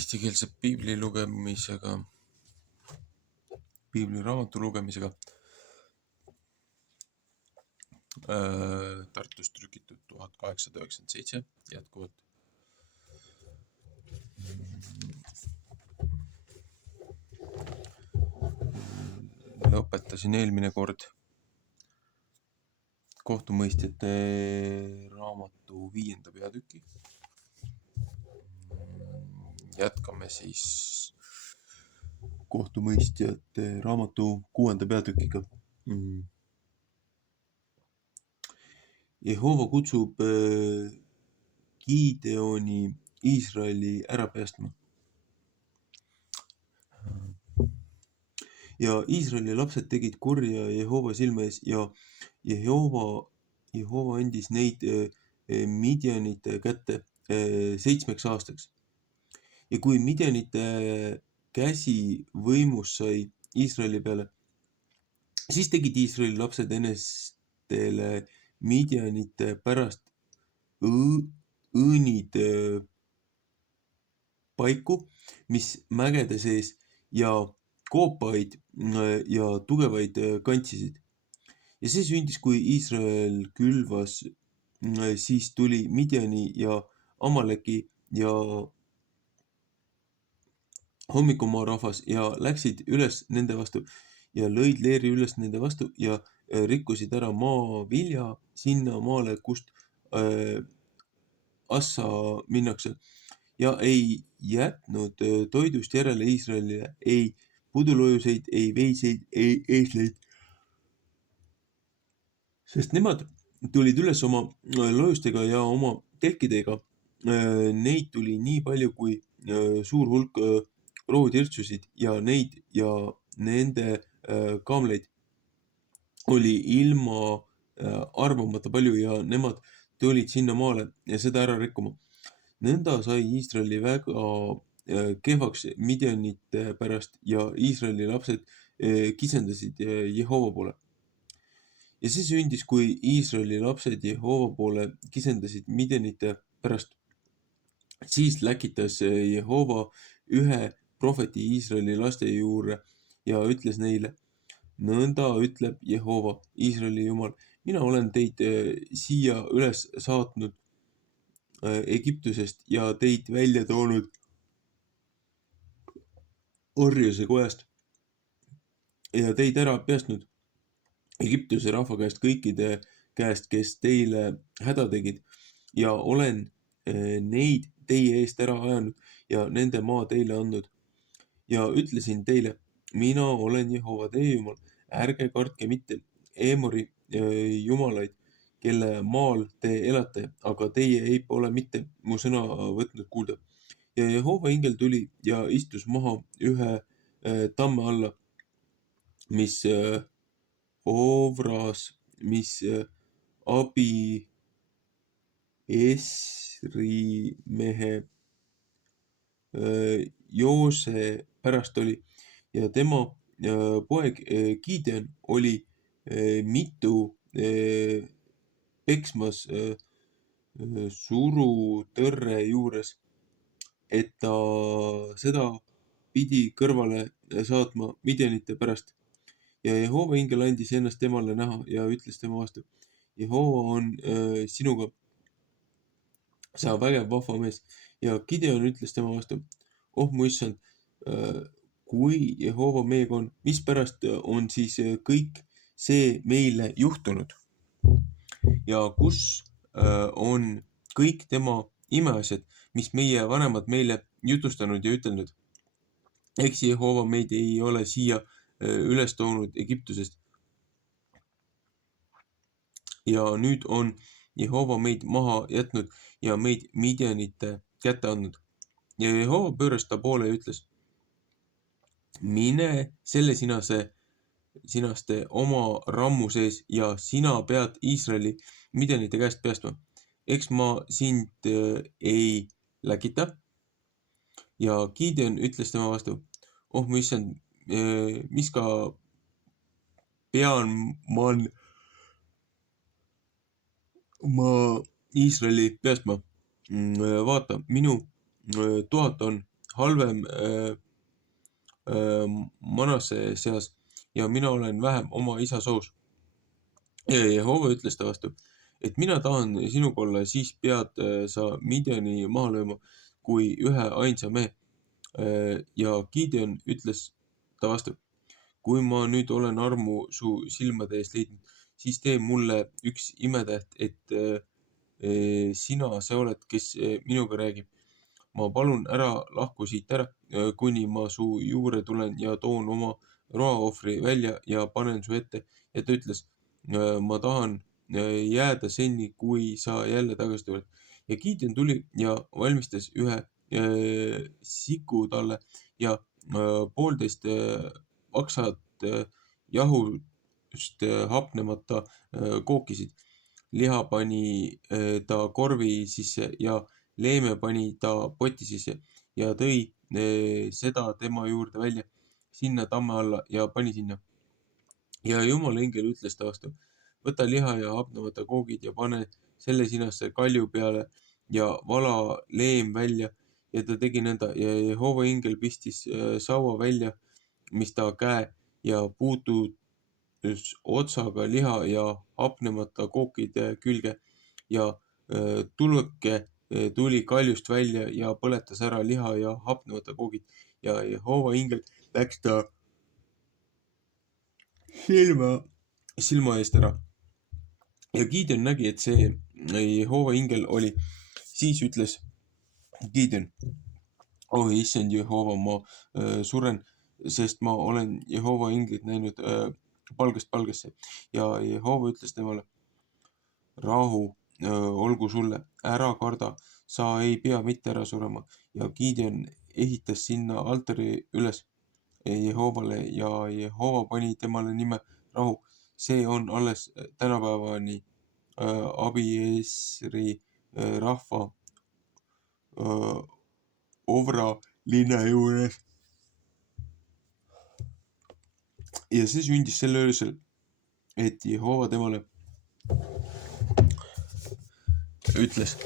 eestikeelse piibliraamatu lugemisega. Tartus trükitud 1897 jätkuvalt. Lõpetasin eelmine kord kohtumõistjate raamatu 5. peatüki. Jätkame siis kohtumõistjate raamatu 6. peatükiga. Jehova kutsub Gideoni Iisraeli ära päästma. Ja Iisraeli lapsed tegid kurja Jehova silme ees ja Jehova andis neid Midjanite kätte 7 aastaks. Ja kui Midjanite käsi võimus sai Iisraeli peale, siis tegid Iisraeli lapsed enestele Midjanite pärast õõnid paiku, mis mägede sees ja koopaid ja tugevaid kantsisid. Ja see sündis, kui Iisrael külvas, siis tuli Midjani ja Amaleki ja hommikumaa rahvas ja läksid üles nende vastu ja lõid leeri üles nende vastu ja rikkusid ära maa vilja sinna maale, kust Assa minnakse ja ei jätnud toidust järele Iisraelile ei pudulojuseid, ei veiseid, ei eesleid. Sest nemad tulid üles oma lojustega ja oma telkidega. Neid tuli nii palju, kui suur hulk rohutirtsusid ja neid ja nende kaamleid oli ilma arvamata palju ja nemad tulid sinna maale ja seda ära rikkuma. Nõnda sai Iisraeli väga kehvaks Midjanite pärast ja Iisraeli lapsed kisendasid Jehova poole. Ja see sündis, kui Iisraeli lapsed Jehova poole kisendasid Midjanite pärast. Siis läkitas Jehova ühe prohveti Iisraeli laste juurde ja ütles neile, nõnda ütleb Jehova, Iisraeli Jumal, mina olen teid siia üles saatnud Egiptusest ja teid välja toonud orjuse kojast ja teid ära päästnud Egiptuse rahva käest, kõikide käest, kes teile häda tegid ja olen neid teie eest ära ajanud ja nende maa teile andnud. Ja ütlesin teile, mina olen Jehova teie Jumal, ärge kartke mitte Eemori jumalaid, kelle maal te elate, aga teie ei ole mitte mu sõna võtnud kuulda. Ja Jehova ingel tuli ja istus maha ühe tamme alla, mis Ovras, mis Abi Esri mehe Joose pärast oli ja tema poeg Gideon oli mitu peksmas surutõrre juures, et ta seda pidi kõrvale saatma Midjanite pärast. Ja Jehova ingel andis ennast temale näha ja ütles tema vastu, Jehova on sinuga, sa vägev vahva mees. Ja Gideon ütles tema vastu, oh mu issand, kui Jehova meiega on, mispärast on siis kõik see meile juhtunud? Ja kus on kõik tema imeasjad, mis meie vanemad meile jutustanud ja ütelnud? Eks Jehova meid ei ole siia üles toonud Egiptusest. Ja nüüd on Jehova meid maha jätnud ja meid Midjanite kätte andnud. Ja Jehova pööras ta poole ja ütles, mine selle sinaste oma rammu sees ja sina pead Iisraeli Midjanite käest päästma. Eks ma sind ei läkita. Ja Gideon ütles tema vastu, oh mu issand, mis ka pean ma Iisraeli päästma? Vaata, minu toad on halvem manase seas ja mina olen vähem oma isa soos. Ja Jehova ütles ta vastu, et mina tahan sinuga olla, siis pead sa Midiani maha lööma kui ühe ainsa mehe. Ja Gideon ütles ta vastu, kui ma nüüd olen armu su silmade ees leidnud, siis tee mulle üks imetäht, et sina see oled, kes minuga räägib. Ma palun ära lahku siit ära, kuni ma su juurde tulen ja toon oma roaohvri välja ja panen su ette. Ja ta ütles, ma tahan jääda seni, kui sa jälle tagasi tuled. Ja Gideon tuli ja valmistas ühe siku talle ja 1,5 aksat jahust hapnemata kookisid. Liha pani ta korvi sisse ja leeme pani ta poti sisse ja tõi seda tema juurde välja sinna tamme alla ja pani sinna. Ja Jumala ingel ütles ta vastu, võta liha ja hapnemata koogid ja pane selle sinasse kalju peale ja vala leem välja. Ja ta tegi nõnda ja Jehova ingel pistis saua välja, mis ta käe ja puutus otsaga liha ja hapnemata kookide külge ja tulke tuli kaljust välja ja põletas ära liha ja hapnemata koogid ja Jehova ingel läks ta silma eest ära. Ja Gideon nägi, et see Jehova ingel oli. Siis ütles Gideon, oh issand Jehova, ma suren, sest ma olen Jehova inglit näinud palgast palgasse. Ja Jehova ütles temale, rahu olgu sulle, ära karda, sa ei pea mitte ära surema. Ja Gideon ehitas sinna altari üles Jehovale ja Jehova pani temale nime rahu. See on alles tänapäevani Abiesri rahva Ovra linna juures. Ja see sündis selle öösel, et Jehova temale ütles,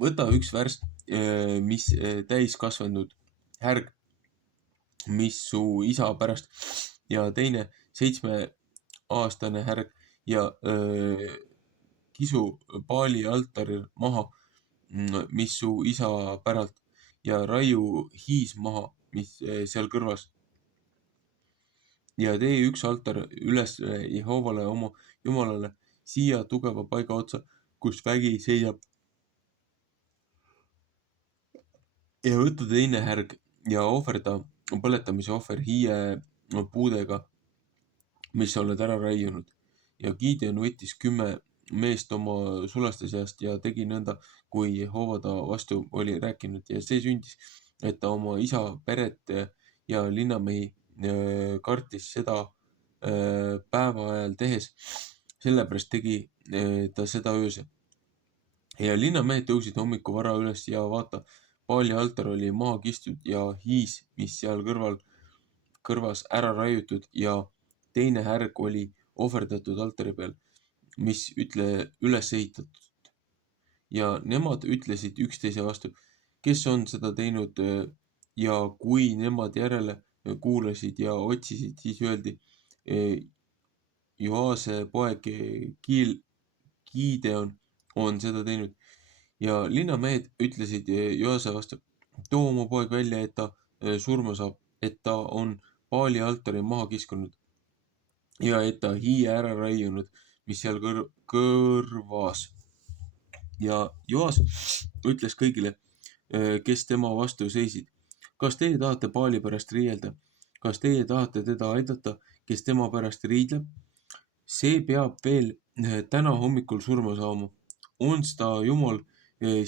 võta üks värsk, mis täis kasvanud härg, mis su isa pärast ja teine 7-aastane härg ja kisu paali altaril maha, mis su isa päralt ja raiu hiis maha, mis seal kõrvas. Ja tee üks altar üles Jehovale oma Jumalale siia tugeva paiga otsa, kus vägi seisab. Ja võta teine härg ja ohverda põletamise ohver hiie puudega, mis sa oled ära raiunud. Ja Gideon võttis 10 meest oma sulaste seast ja tegi nõnda, kui Jehova ta vastu oli rääkinud. Ja see sündis, et ta oma isa peret ja linnamehi kartis seda päeva ajal tehes. Sellepärast tegi ta seda öösel. Ja linnamehed tõusid hommiku vara üles ja vaata, paali altar oli maha kistud ja hiis, mis seal kõrvas ära raiutud ja teine härg oli ohverdatud altari peal, mis üles ehitatud. Ja nemad ütlesid üksteise vastu, kes on seda teinud, ja kui nemad järele kuulasid ja otsisid, siis öeldi, Joase poeg Gideon on seda teinud. Ja linnamehed ütlesid Joase vastu, too oma poeg välja, et ta surma saab, et ta on paali altari maha kiskunud ja et ta hiie ära raiunud, mis seal kõrvas. Ja Joas ütles kõigile, kes tema vastu seisid, kas teie tahate paali pärast riielda? Kas teie tahate teda aidata, kes tema pärast riidleb? See peab veel täna hommikul surma saama. Ons ta Jumal,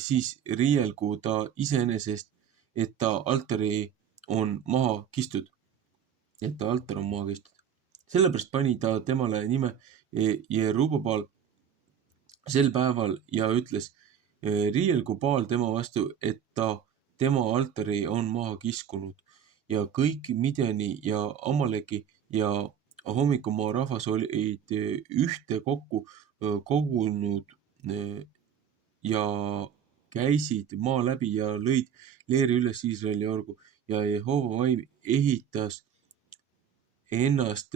siis riielgu ta iseenesest, et ta altari on maha kistud. Et ta altar on maha kistud. Sellepärast pani ta temale nime Jerubbaal sel päeval ja ütles, riielgu Baal tema vastu, et ta tema altari on maha kiskunud. Ja kõik Midiani ja Amaleki ja hommikumaa rahvas olid ühte kokku kogunud ja käisid maa läbi ja lõid leeri üles Iisraeli orgu ja Jehova vaim ehitas ennast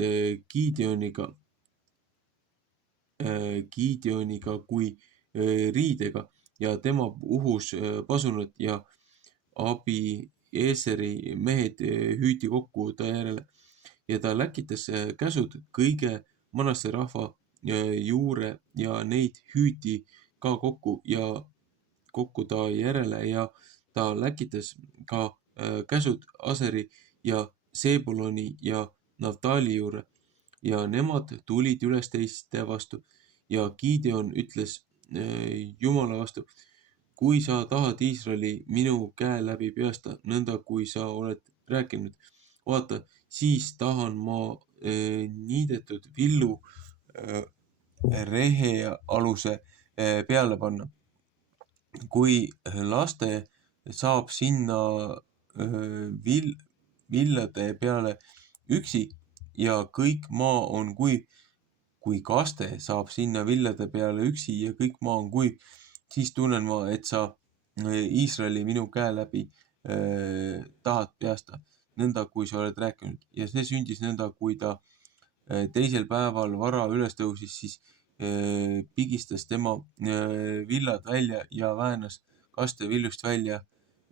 Gideoniga kui riidega ja tema uhus pasunat ja Abieseri mehed hüüti kokku ta järele ja ta läkitas käsud kõige Manasse rahva juure ja neid hüüti ka kokku ta järele ja ta läkitas ka käsud Aseri ja Sebuloni ja Naftali juurde ja nemad tulid üles teiste vastu ja Gideon ütles Jumala vastu, kui sa tahad Iisraeli minu käe läbi peasta, nõnda kui sa oled rääkinud, vaata, siis tahan ma niidetud villu rehealuse peale panna. Kui laste saab sinna villade peale üksi ja kõik maa on kuiv, kui kaste saab sinna villade peale üksi ja kõik maa on kuiv, siis tunnen ma, et sa Iisraeli minu käe läbi tahad peasta, nõnda kui sa oled rääkinud. Ja see sündis nõnda, kui ta teisel päeval vara üles tõusis, siis pigistas tema villad välja ja väänas kaste viljust välja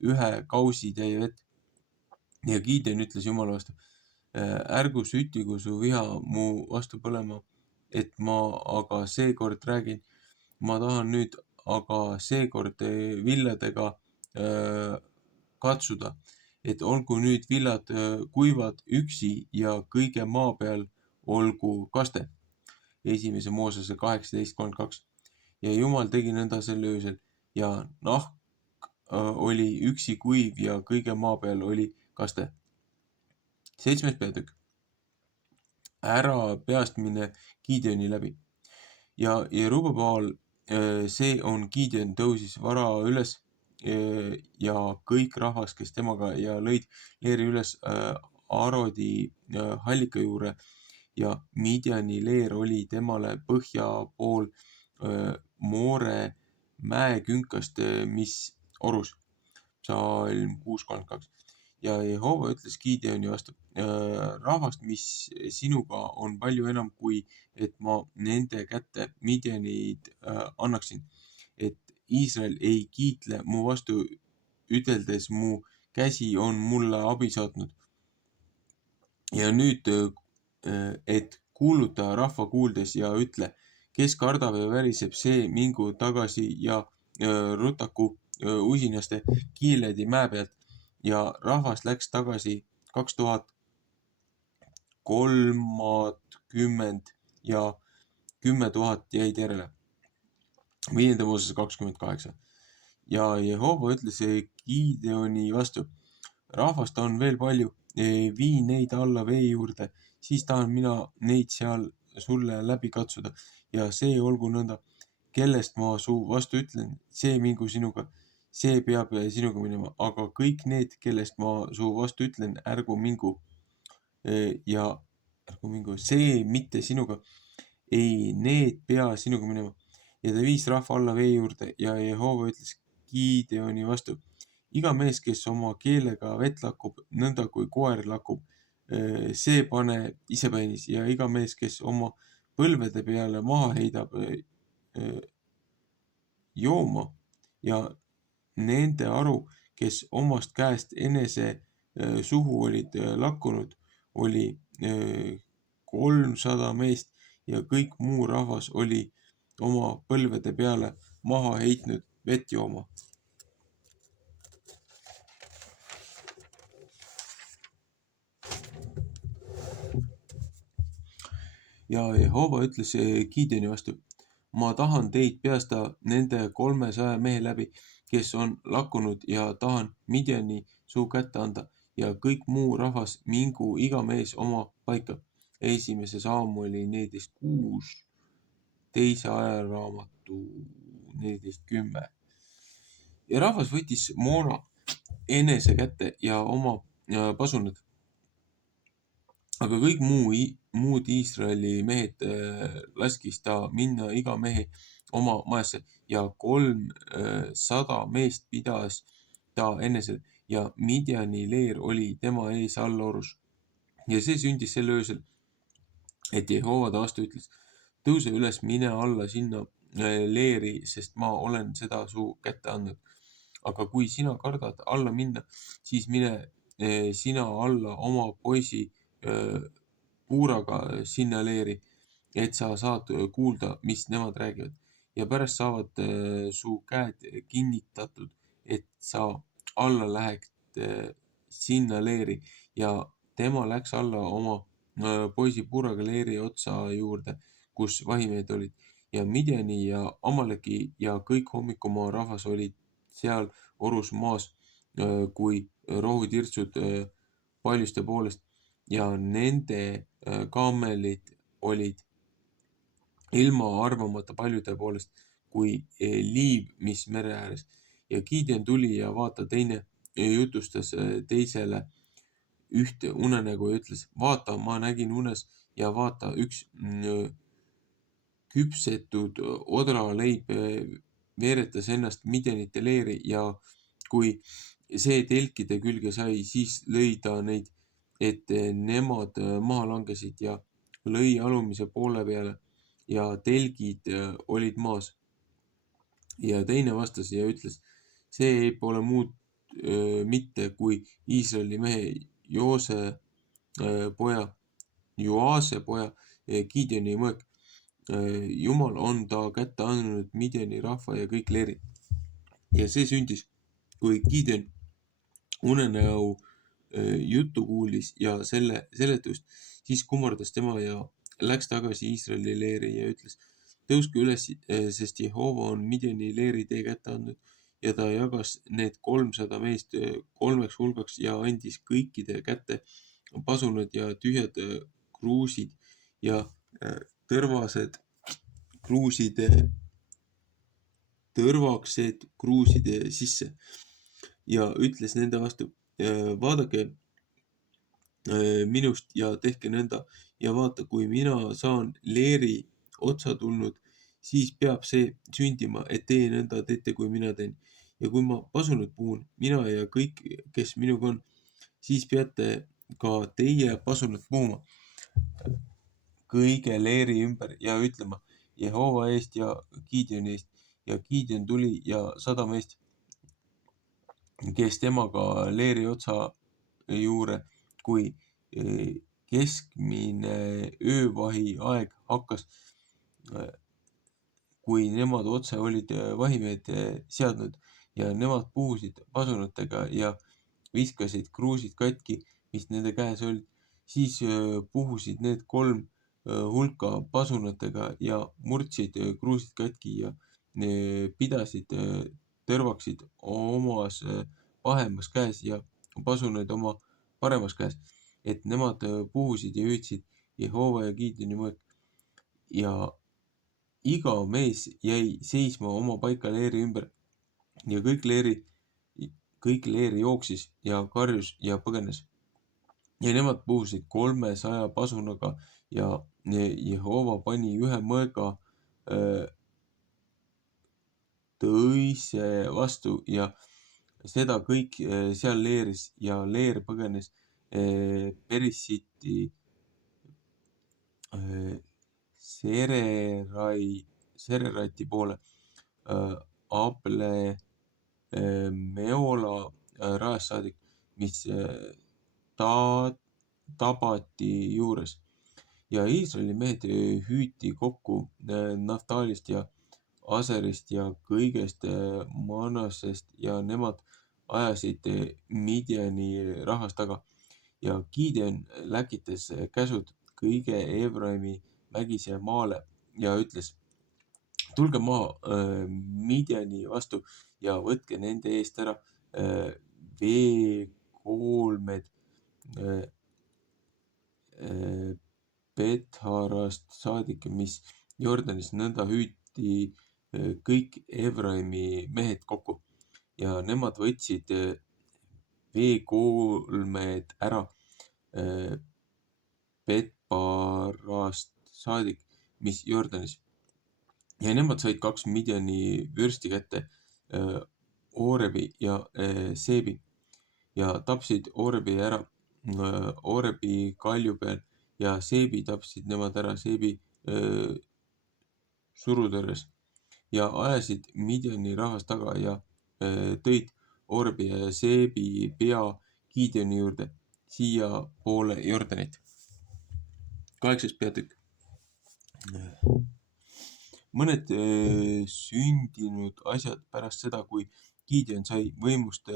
ühe kausitäie vett. Ja Gideon ütles Jumala vastu, ärgu süttigu su viha mu vastu põlema, et ma aga seekord räägin, ma tahan nüüd aga seekord villadega katsuda, et olgu nüüd villad kuivad üksi ja kõige maa peal olgu kaste. 1. Moosese 18:32. Ja Jumal tegi nõnda selle öösel ja nahk oli üksi kuiv ja kõige maa peal oli kaste. 7. peatükk. Ära peastmine Gideoni läbi. Ja Jerubaal, see on Gideon, tõusis vara üles ja kõik rahvas, kes temaga ja lõid leeri üles Arodi hallika juure ja Midjani leer oli temale põhja pool Moore mäekünkast, mis orus. Psalm 6:32. Ja Jehova ütles Gideoni vastu, rahvast, mis sinuga on palju enam kui, et ma nende kätte Midjanid annaksin, et Iisrael ei kiitle mu vastu, üteldes mu käsi on mulle abi saatnud. Ja nüüd, et kuuluta rahva kuuldes ja ütle, kes kardab ja väriseb, see mingu tagasi ja rutaku usinaste Gileadi mäe pealt. Ja rahvas läks tagasi 2030 ja 10 000 jäid järele. 5. Moosese 28. Ja Jehova ütles Gideoni vastu, rahvast on veel palju, vii neid alla vee juurde, siis tahan mina neid seal sulle läbi katsuda ja see olgu nõnda, kellest ma su vastu ütlen, see mingu sinuga, see peab sinuga minema, aga kõik need, kellest ma su vastu ütlen, ärgu mingu, see mitte sinuga, ei, need pea sinuga minema. Ja ta viis rahva alla vee juurde ja Jehova ütles Gideoni vastu, iga mees, kes oma keelega vett lakub, nõnda kui koer lakub, see pane isepainis ja iga mees, kes oma põlvede peale maha heidab jooma ja nende aru, kes omast käest enese suhu olid lakkunud, oli 300 meest ja kõik muu rahvas oli oma põlvede peale maha heitnud vett jooma. Ja Jehova ütles Gideoni vastu, ma tahan teid peasta nende 300 mehe läbi, kes on lakkunud ja tahan Midjani su kätte anda ja kõik muu rahvas mingu iga mees oma paika. 1. Saamueli 14:6, 2. ajaraamatu 14:10. Ja rahvas võttis moona enese kätte ja oma pasunad. Aga kõik muud Iisraeli mehed laskis ta minna iga mehe oma majasse ja 300 meest pidas ta enesel ja Midjani leer oli tema ees allorus. Ja see sündis sel öösel, et Jehova taas ütles, tõuse üles, mine alla sinna leeri, sest ma olen seda su kätte andnud. Aga kui sina kardad alla minna, siis mine sina alla oma poisi puuraga sinna leeri, et sa saad kuulda, mis nemad räägivad. Ja pärast saavad su käed kinnitatud, et sa alla lähed sinna leeri ja tema läks alla oma poisi puuraga leeri otsa juurde, kus vahimehed olid ja Midjani ja Amaleki ja kõik hommikumaa rahvas olid seal orus maas kui rohutirtsud paljuste poolest ja nende kaamelid olid ilma arvamata paljude poolest kui liiv, mis mere ääres. Ja Gideon tuli ja vaata, teine jutustas teisele ühte unenägu ja ütles, vaata, ma nägin unes ja vaata, üks küpsetud odraleib veeretas ennast Midjanite leeri ja kui see telkide külge sai, siis lõi ta neid, et nemad maha langesid ja lõi alumise poole peale ja telgid olid maas. Ja teine vastas ja ütles, see pole muud mitte kui Iisraeli mehe Joase poja Gideoni mõõk. Jumal on ta kätte andnud Midjani rahva ja kõik leerid. Ja see sündis, kui Gideon unenäo juttu kuulis ja selle seletust, siis kummardas tema ja läks tagasi Iisraeli leeri ja ütles, tõuske üles, sest Jehova on Midjani leeri teie kätte andnud ja ta jagas need 300 meest kolmeks hulgaks ja andis kõikide kätte pasunad ja tühjad kruusid ja tõrvaksed kruuside sisse ja ütles nende vastu, vaadake minust ja tehke nõnda ja vaata, kui mina saan leeri otsa tulnud, siis peab see sündima, et teie nõnda teete, kui mina teen. Ja kui ma pasunat puhun, mina ja kõik, kes minuga on, siis peate ka teie pasunat puhuma kõige leeri ümber ja ütlema Jehova eest ja Gideoni eest. Ja Gideon tuli ja 100 meest, kes temaga leeri otsa juure, kui keskmine öövahi aeg hakkas, kui nemad otse olid vahimehed seadnud ja nemad puhusid pasunatega ja viskasid kruusid katki, mis nende käes olid, siis puhusid need 3 hulka pasunatega ja murdsid kruusid katki ja pidasid tõrvaksid omas vahemas käes ja pasunaid oma paremas käes, et nemad puhusid ja hüüdsid Jehova ja Gideoni mõõk ja iga mees jäi seisma oma paika leeri ümber ja kõik leeri jooksis ja karjus ja põgenes. Ja nemad puhusid 300 pasunaga ja Jehova pani ühe mõõga tõise vastu ja seda kõik seal leeris ja leer põgenes Perissiti Sererati poole Able Meola rajast saadik, mis Tabati juures. Ja Iisraeli mehed hüüti kokku Naftaalist ja Aserist ja kõigest Manasest ja nemad ajasid Midjani rahvast taga. Ja Gideon läkitas käsud kõige Efraimi mägise maale ja ütles, tulge maha Midjani vastu ja võtke nende eest ära veekoolmed Betharast saadik, mis Jordanis, nõnda hüüti kõik Efraimi mehed kokku ja nemad võtsid veekoolmed ära Betharast saadik, mis Jordanis ja nemad said 2 Midiani vürsti kätte, Oorebi ja Seebi ja tapsid Oorebi ära Oorebi kalju peal ja Seebi tapsid nemad ära Seebi surutõrjes ja ajasid Midiani rahvast taga ja tõid Oorebi ja Seebi pea Gideoni juurde siia poole Jordanit. 8. peatükk. Mõned sündinud asjad pärast seda, kui Gideon sai võimust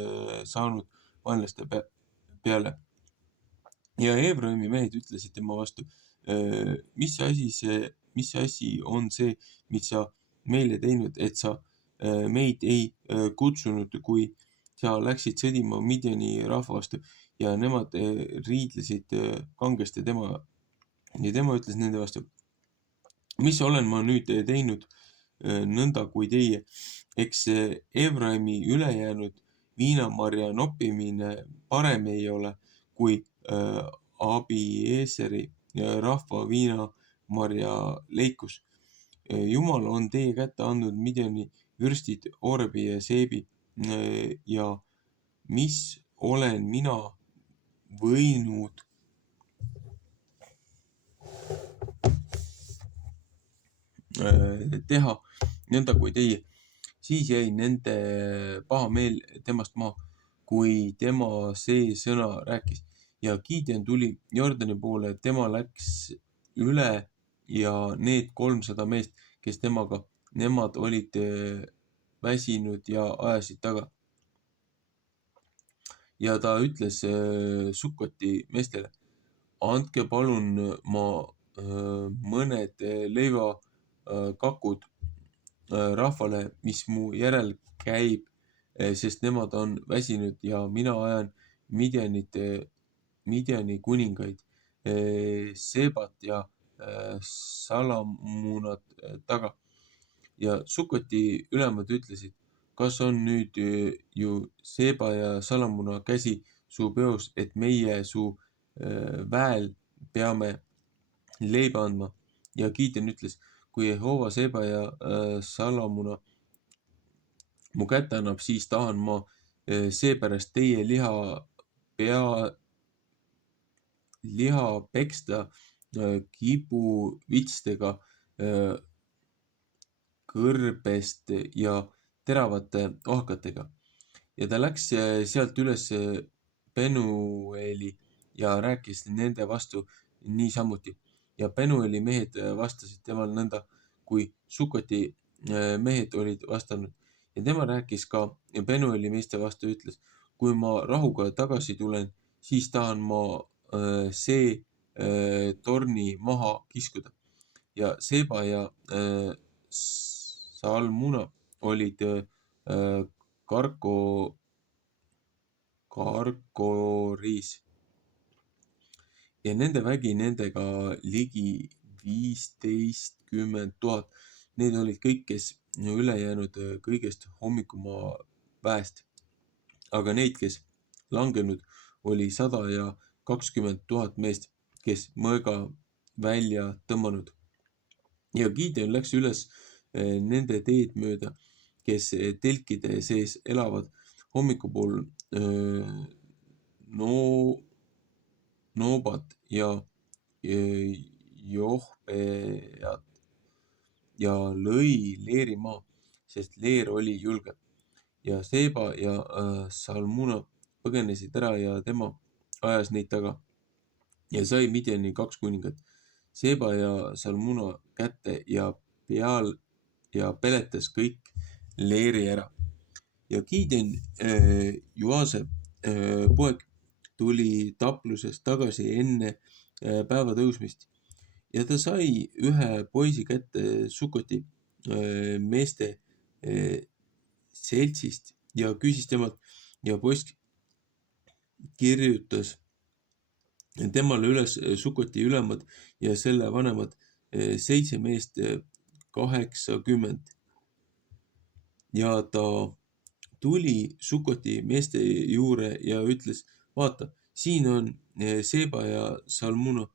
saanud vaenlaste peale. Ja Efraimi mehed ütlesid tema vastu, mis asi on see, mis sa meile teinud, et sa meid ei kutsunud, kui sa läksid sõdima Midiani rahva vastu ja nemad riidlesid kangesti tema ja tema ütles nende vastu, mis olen ma nüüd teinud nõnda kui teie, eks Efraimi ülejäänud viinamarja noppimine parem ei ole kui Abieseri rahva viinamarja leikus. Jumal on teie kätte andnud Midiani vürstid Oorebi ja Seebi ja mis olen mina võinud teha nõnda kui teie. Siis jäi nende paha meel temast maha, kui tema see sõna rääkis. Ja Gideon tuli Jordani poole, tema läks üle ja need 300 meest, kes temaga, nemad olid väsinud ja ajasid taga. Ja ta ütles Sukkoti meestele, andke palun ma mõned leivakakud rahvale, mis mu järel käib, sest nemad on väsinud ja mina ajan Midiani kuningaid, Sebat ja Salamunat taga. Ja Sukkoti ülemad ütlesid, kas on nüüd ju Seba ja Salamuna käsi su peos, et meie su väel peame leiba andma. Ja Gideon ütles, kui Jehova Seba ja Salamuna mu kätte annab, siis tahan ma seepärast teie liha peksta kibuvitstega kõrbest ja teravate ohkatega. Ja ta läks sealt üles Penueli ja rääkis nende vastu niisamuti. Ja Penueli mehed vastasid temal nõnda, kui Sukkoti mehed olid vastanud. Ja tema rääkis ka Penueli meeste vastu, ütles, kui ma rahuga tagasi tulen, siis tahan ma see torni maha kiskuda. Ja Seba ja Salmuna olid Karkoris ja nende vägi nendega ligi 15,000. Need olid kõik, kes üle jäänud kõigest hommikumaa väest. Aga neid, kes langenud, oli 120,000 meest, kes mõõga välja tõmmanud. Ja Gideon läks üles nende teed mööda, kes telkide sees elavad hommikupool Noobat ja Johbeat ja lõi Leeri maa, sest Leer oli julge. Ja Seba ja Salmuna põgenesid ära ja tema ajas neid taga ja sai Midiani 2 kuningat, Seba ja Salmuna kätte ja peletas kõik Leeri ära. Ja Gideon, Joase poeg, tuli taplusest tagasi enne päeva tõusmist ja ta sai ühe poisi kätte Sukkoti meeste seltsist ja küsis temalt ja poiss kirjutas temale üles Sukkoti ülemad ja selle vanemad 7 meest 80. Ja ta tuli Sukkoti meeste juurde ja ütles, vaata, siin on Seba ja Salmuna,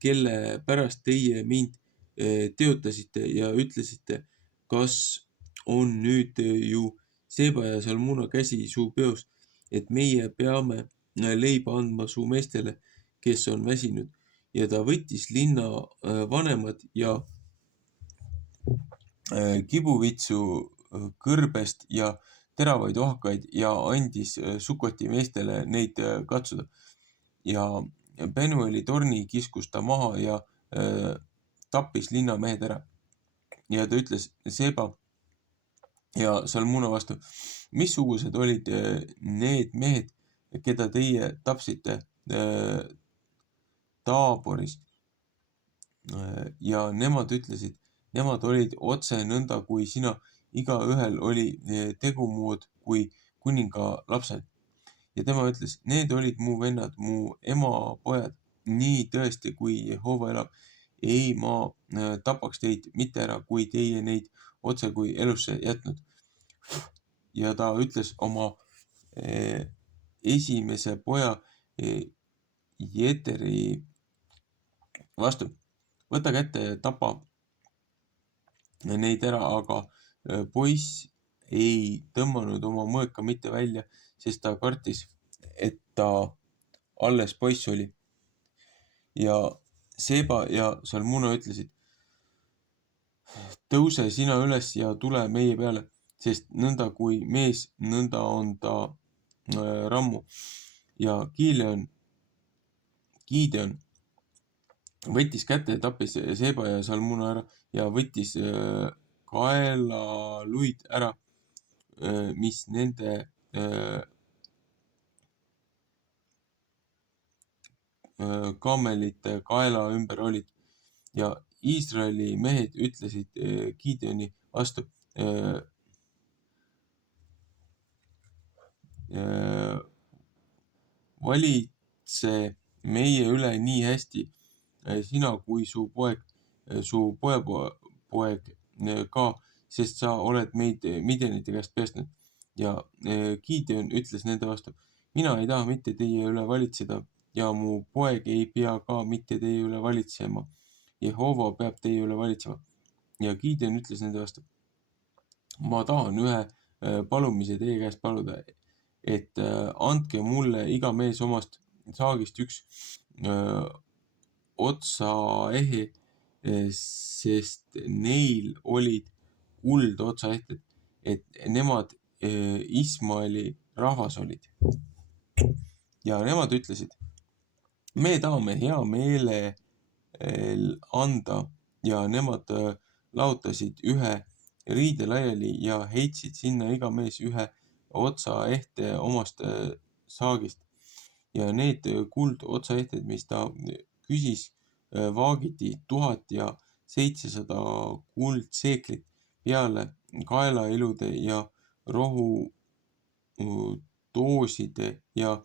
kelle pärast teie mind teotasite ja ütlesite, kas on nüüd ju Seeba ja Salmuna käsi su peos, et meie peame leiba andma su meestele, kes on väsinud. Ja ta võttis linna vanemad ja kibuvitsu kõrbest ja teravaid ohakaid ja andis Sukoti meestele neid katsuda. Ja Penueli torni kiskus ta maha ja tappis linnamehed ära. Ja ta ütles Seba ja Salmuna vastu, missugused olid need mehed, keda teie tapsite Taaboris? Ja nemad ütlesid, nemad olid otse nõnda kui sina, igaühel oli tegumuud kui kuninga lapsel. Ja tema ütles, need olid mu vennad, mu ema pojad, nii tõesti, kui Jehova elab. Ei, ma tapaks teid mitte ära, kui teie neid otse kui elusse jätnud. Ja ta ütles oma esimese poja Jeteri vastu, võta kätte ja tapa neid ära, aga poiss ei tõmmanud oma mõõka mitte välja, sest ta kartis, et ta alles poiss oli. Ja Seba ja Salmuna ütlesid, tõuse sina üles ja tule meie peale, sest nõnda kui mees, nõnda on ta rammu. Ja Gideon võttis kätte ja tappis Seba ja Salmuna ära ja võttis kaelaluid ära, mis nende kaamelite kaela ümber olid. Ja Iisraeli mehed ütlesid Gideoni vastu, valitse meie üle nii hästi, sina kui su poeg ka, sest sa oled meid Midianite käest päästnud. Ja Gideon ütles nende vastu, mina ei taha mitte teie üle valitseda ja mu poeg ei pea ka mitte teie üle valitsema. Jehova peab teie üle valitsema. Ja Gideon ütles nende vastu, ma tahan ühe palumise teie käest paluda, et andke mulle iga mees omast saagist üks otsaehe, sest neil olid kuldotsaehted, et nemad Ismaeli rahvas olid. Ja nemad ütlesid, me tahame hea meelel anda ja nemad laotasid ühe riide laiali ja heitsid sinna iga mees ühe otsaehte omast saagist. Ja need kuldotsaehted, mis ta küsis, vaagiti 1700 kuldseeklit peale kaelailude ja rohutooside ja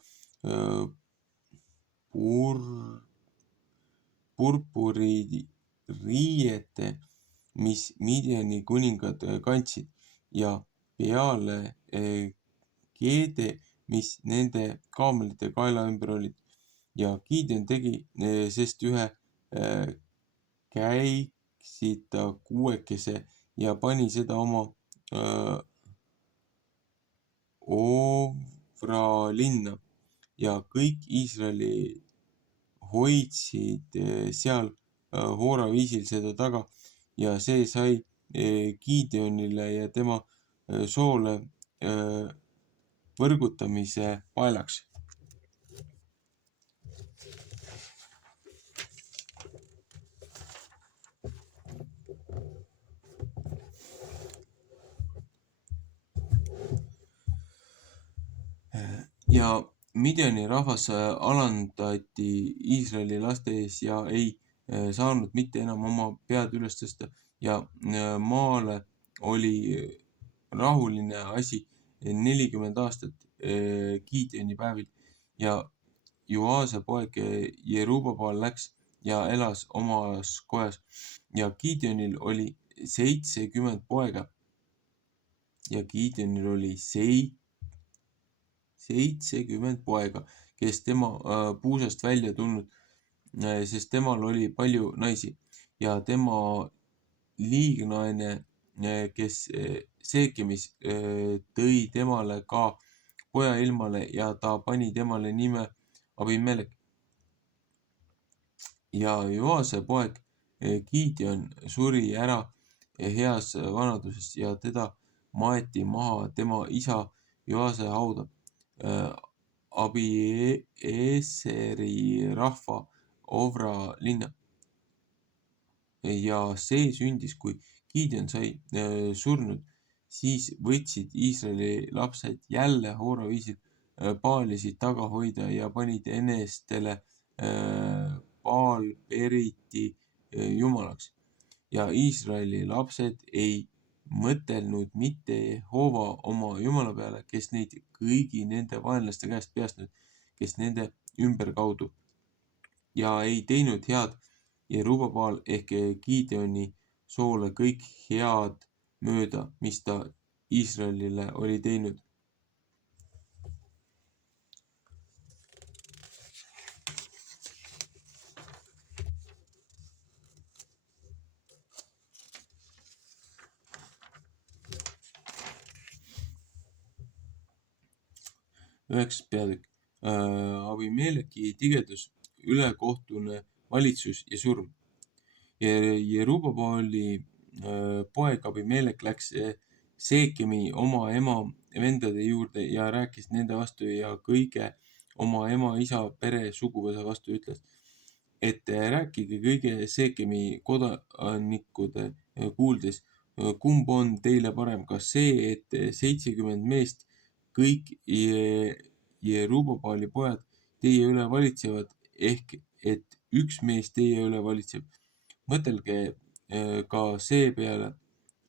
purpuririiete, mis Midiani kuningad kandsid, ja peale keede, mis nende kaamelite kaela ümber olid. Ja Gideon tegi sest ühe käiksita kuuekese ja pani seda oma Ofra linna ja kõik Iisraeli hoidsid seal hooraviisil seda taga ja see sai Gideonile ja tema soole võrgutamise paelaks. Ja Midiani rahvas alandati Iisraeli laste ees ja ei saanud mitte enam oma pead üles tõsta ja maale oli rahuline asi 40 aastat Gideoni päevil. Ja Joase poeg Jerubabaal läks ja elas omas kojas ja Gideonil oli 70 poega. Ja Gideonil oli 70 poega, kes tema puusast välja tulnud, sest temal oli palju naisi. ja tema liignaine, kes Seekemis tõi temale ka poja ilmale ja ta pani temale nime Abimelek. Ja Joase poeg Gideon suri ära heas vanaduses ja teda maeti maha tema isa Joase hauda Abieseri rahva Ovra linna. Ja see sündis, kui Gideon sai surnud, siis võtsid Iisraeli lapsed jälle Hoora viisil Baalisid taga hoida ja panid enestele Baal-Periti jumalaks. Ja Iisraeli lapsed ei mõtelnud mitte Jehova oma jumala peale, kes neid kõigi nende vaenlaste käest päästnud, kes nende ümberkaudu, ja ei teinud head Jerubabaal ehk Gideoni soole kõik head mööda, mis ta Iisraelile oli teinud. Üheksas peatükk. Abimeleki tigedus, ülekohtune valitsus ja surm. Jerubabaali poeg Abimelek läks Seekemi oma ema vendade juurde ja rääkis nende vastu ja kõige oma ema isa pere suguvõsa vastu ütles, et rääkige kõige Seekemi kodanikude kuuldes, kumb on teile parem, kas see, et 70 meest, kõik Jerubabaali pojad teie üle valitsevad, ehk et üks mees teie üle valitseb. Mõtelge ka see peale,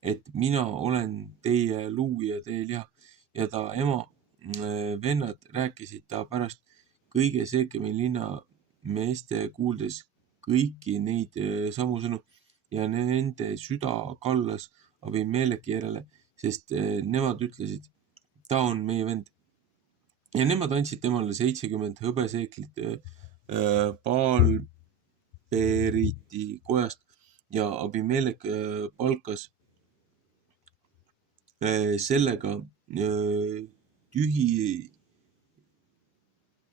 et mina olen teie luu ja teie liha. Ja ta ema vennad rääkisid ta pärast kõige Seekemi linna meeste kuuldes kõiki neid samu sõnu ja nende süda kallas Abimeleki järele, sest nemad ütlesid, ta on meie vend. Ja nemad andsid temale 70 hõbeseeklit Baal-Periti kojast ja Abimelek palkas sellega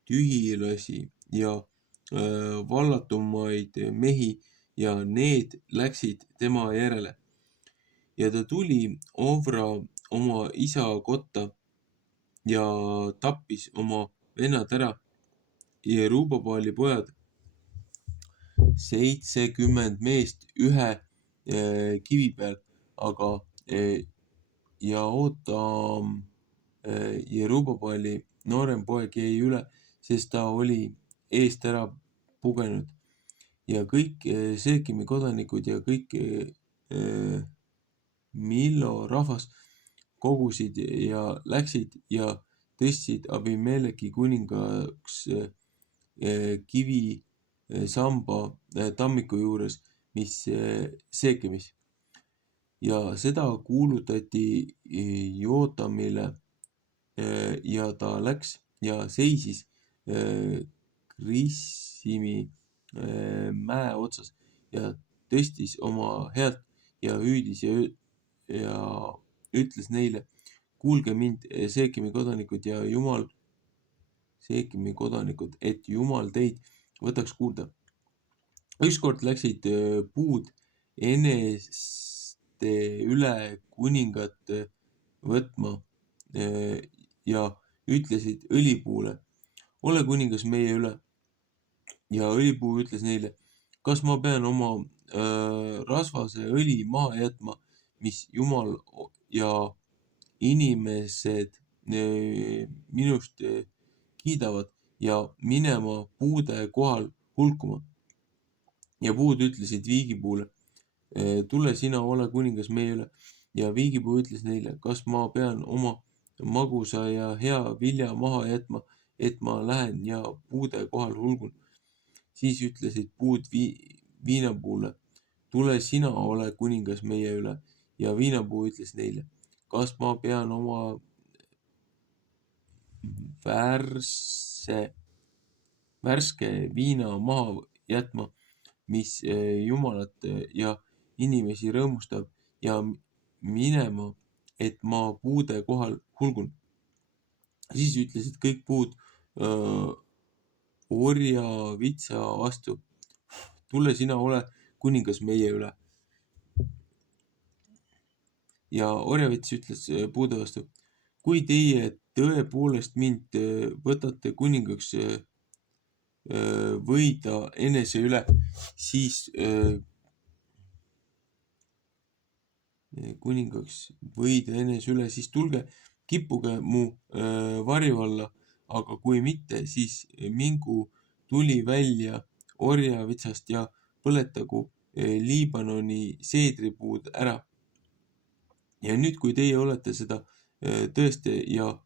tühilasi ja vallatumaid mehi ja need läksid tema järele. Ja ta tuli Ovra oma isa kotta ja tappis oma vennad ära, Jerubabaali pojad, 70 meest ühe kivi peal, aga Jaotam, Jerubabaali noorem poeg, jäi üle, sest ta oli eest ära pugenud. Ja kõik Seekimi kodanikud ja kõik Millo rahvas kogusid ja läksid ja tõstsid Abimeleki kuningaks kivisamba tammiku juures, mis Seekemis. Ja seda kuulutati Jootamile ja ta läks ja seisis Krissimi mäe otsas ja tõstis oma häält ja hüüdis ja ütles neile, kuulge mind, Seekimi kodanikud ja Jumal, Seekimi kodanikud, et Jumal teid võtaks kuulda. Ükskord läksid puud eneste üle kuningat võtma ja ütlesid õlipuule, ole kuningas meie üle. Ja õlipuu ütles neile, kas ma pean oma rasvase õli maha jätma, mis Jumal ja inimesed minust kiidavad, ja minema puude kohal hulkuma. Ja puud ütlesid viigipuule, tule sina, ole kuningas meie üle. Ja viigipuu ütles neile, kas ma pean oma magusa ja hea vilja maha jätma, et ma lähen ja puude kohal hulgun. Siis ütlesid puud viinapuule, tule sina, ole kuningas meie üle. Ja viinapuu ütles neile, kas ma pean oma värske viina maha jätma, mis Jumalat ja inimesi rõõmustab ja minema, et ma puude kohal hulgun. Siis ütlesid kõik puud orjavitsa vastu, tule sina ole kuningas meie üle. Ja orjavits ütles puude vastu, kui teie tõepoolest mind võtate kuningaks võida enese üle, siis tulge, kippuge mu varju alla, aga kui mitte, siis mingu tuli välja orjavitsast ja põletagu Liibanoni seedripuud ära. Ja nüüd, kui teie olete seda tõesti ja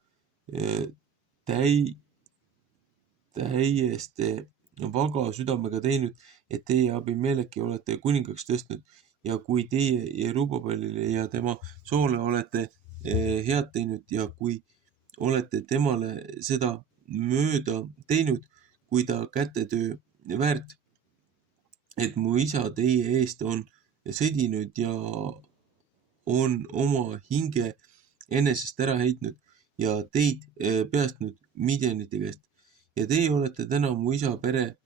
täiesti vaga südamega teinud, et teie Abimeleki olete kuningaks tõstnud ja kui teie Jerubaalile ja tema soole olete head teinud ja kui olete temale seda mööda teinud, kui ta kätetöö väärt, et mu isa teie eest on sõdinud ja on oma hinge enesest ära heitnud ja teid päästnud Midianite käest. Ja teie olete täna mu isa pere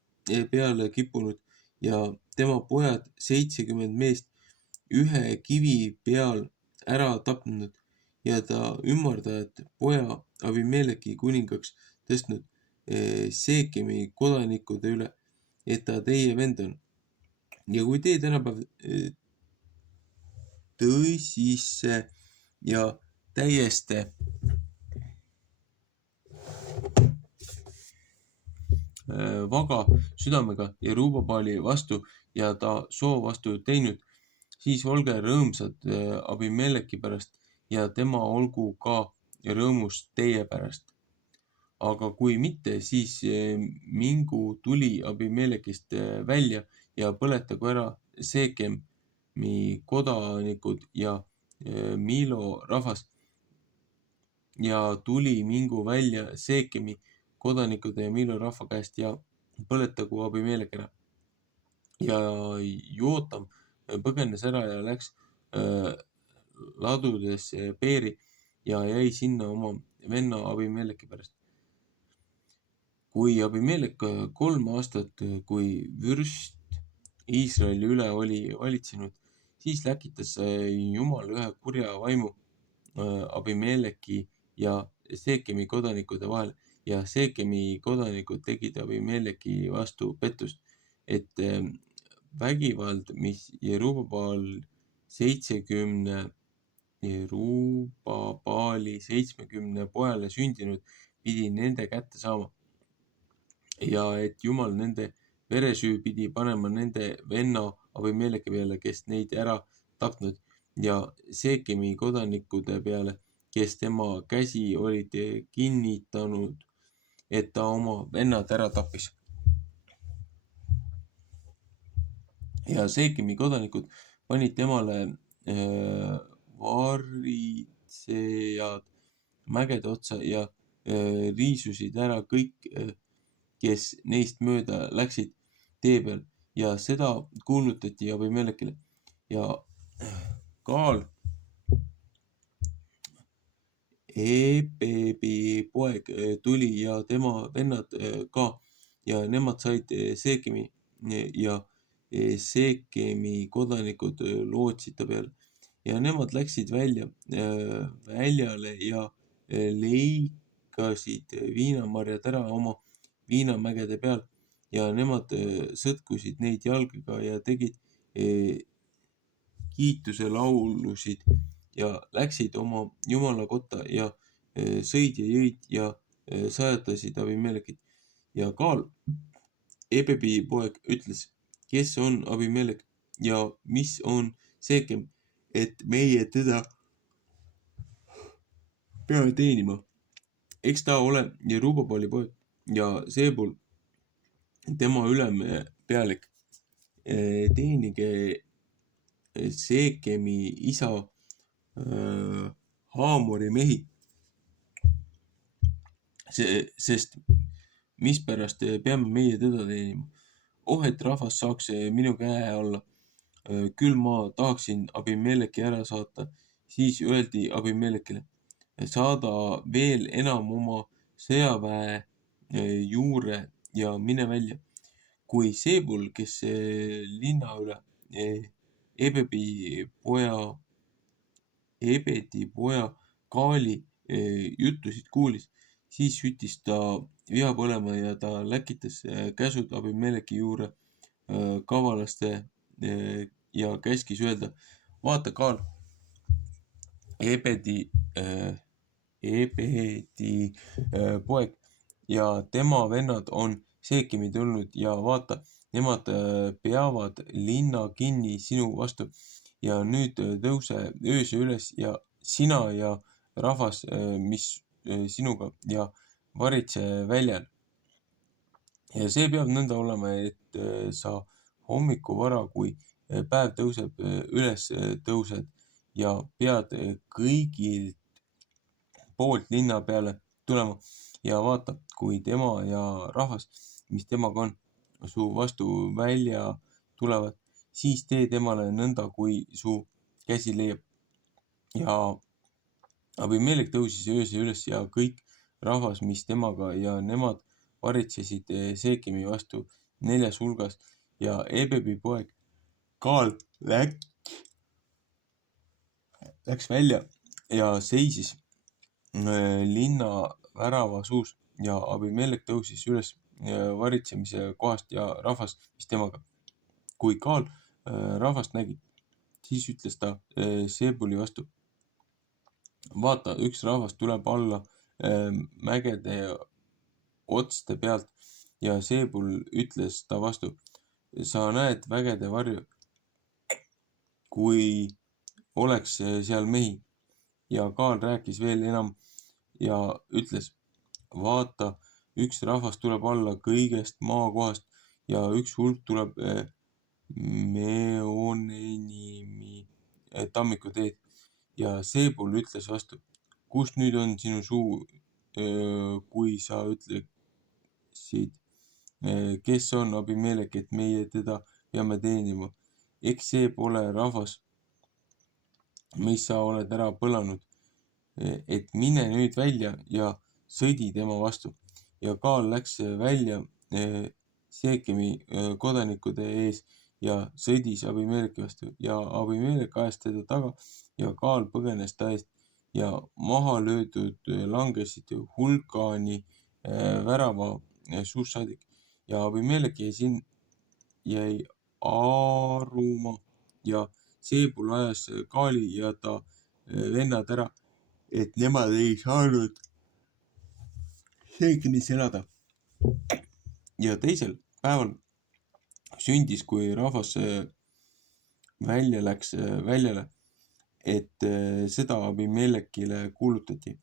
peale kippunud ja tema pojad 70 meest ühe kivi peal ära tapnud ja ta ümardajat poja Abimeleki kuningaks tõstnud Seekemi kodanikude üle, et ta teie vend on. Ja kui teie tänapäev tõsisse ja täiesti vaga südamega Jerubaali vastu ja ta soo vastu teinud, siis olge rõõmsad Abimeleki pärast ja tema olgu ka rõõmus teie pärast. Aga kui mitte, siis mingu tuli Abimelekist välja ja põletagu ära Seekemi kodanikud ja Miilo rahvas ja tuli mingu välja Seekemi kodanikude ja Miilo rahva käest ja põletagu Abimelek ära. Ja Jootam põgenes ära ja läks ladudes Beeri ja jäi sinna oma venna Abimeleki pärast. Kui Abimelek 3 aastat, kui vürst Iisraeli üle oli valitsenud, siis läkitas Jumal ühe kurja vaimu Abimeleki ja Seekemi kodanikude vahel ja Seekemi kodanikud tegid Abimeleki vastu pettust, et vägivald, mis Jerubaali 70 pojale sündinud, pidi nende kätte saama. Ja et Jumal nende veresüü pidi panema nende venna Abimeleki peale, kes neid ära tapnud ja Seekemi kodanikude peale, kes tema käsi olid kinnitanud, et ta oma vennad ära tappis. Ja Seekemi kodanikud panid temale varitsejad mägede otsa ja riisusid ära kõik, kes neist mööda läksid tee peal ja seda kuulutati Abimelekile. Ja Gaal, Ebebi poeg, tuli ja tema vennad ka ja nemad said Seekemi ja Seekemi kodanikud lootsid ta peale ja nemad läksid väljale ja leikasid viinamarjad ära oma viinamägede peal ja nemad sõtkusid neid jalgadega ja tegid kiituse laulusid ja läksid oma Jumala kotta ja sõid ja jõid ja sajatasid Abimelekit. Ja Gaal, Ebebi poeg, ütles, kes on Abimelek ja mis on Seekem, et meie teda peame teenima. Eks ta ole Jerubaali poeg ja Seebul tema ülempealik. Teenige Seekemi isa Haamori mehi, sest mispärast peame meie teda teenima. oh, et rahvas saaks minu käe alla. Küll ma tahaksin Abimeleki ära saata. Siis öeldi Abimelekile, saada veel enam oma sõjaväe juurde ja mine välja. Kui Seebul, kes linna üle eh, Ebebi poja Ebedi poja Kaali jutusid kuulis, siis süttis ta viha põlema ja ta läkitas käsud Abimeleki juurde kavalaste ja käskis öelda, vaata, Kaal, Ebedi, Ebedi poeg ja tema vennad on Seekimi tulnud ja vaata, nemad peavad linna kinni sinu vastu ja nüüd tõuse öösel üles ja sina ja rahvas, mis sinuga ja varitse väljal. Ja see peab nõnda olema, et sa hommikuvara, kui päev tõuseb, üles tõused ja pead kõigilt poolt linna peale tulema ja vaata, kui tema ja rahvas, mis temaga on, su vastu välja tulevad, siis tee temale nõnda, kui su käsi leiab. Ja Abimelek tõusis öösel üles ja kõik rahvas, mis temaga ja nemad varitsesid Seekimi vastu 4 hulgas ja Ebebi poeg Kaal läks välja ja seisis linna värava suus ja Abimelek tõusis üles varitsemise kohast ja rahvas, mis temaga. Kui Kaal rahvast nägi, siis ütles ta Seebuli vastu. Vaata, üks rahvas tuleb alla mägede otste pealt ja Seebul ütles ta vastu. Sa näed vägede varju, kui oleks seal mehi. Ja Kaal rääkis veel enam ja ütles, vaata, üks rahvas tuleb alla kõigest maakohast ja üks hulk tuleb Meonenimi tammiku teed. Ja Seebul ütles vastu, kus nüüd on sinu suu, kui sa ütleksid, kes on Abimelek, et meie teda peame teenima. Eks see pole rahvas, mis sa oled ära põlanud, et mine nüüd välja ja sõdi tema vastu. Ja Kaal läks välja Seekimi kodanikude ees ja sõdis Abimeleki vastu ja Abimelek ajas teda taga ja Kaal põgenes ta eest ja maha löödud langesid hulgani värava suust saadik ja Abimelek jäi aruma ja Seebul ajas Kaali ja ta vennad ära, et nemad ei saanud Seekimis elada. Ja teisel päeval sündis, kui rahvas välja läks väljale, et seda Abimelekile kuulutati.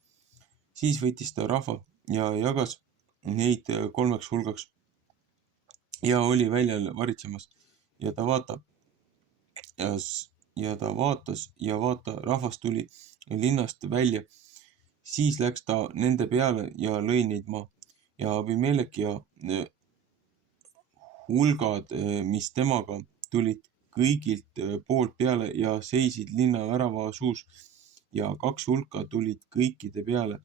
Siis võttis ta rahva ja jagas neid 3 hulgaks ja oli väljal varitsemas ja ta vaatab ja ta vaatas ja vaata, rahvas tuli linnast välja. Siis läks ta nende peale ja lõi neid maha ja Abimelek ja hulgad, mis temaga tulid kõigilt poolt peale ja seisid linna värava suus ja 2 hulka tulid kõikide peale,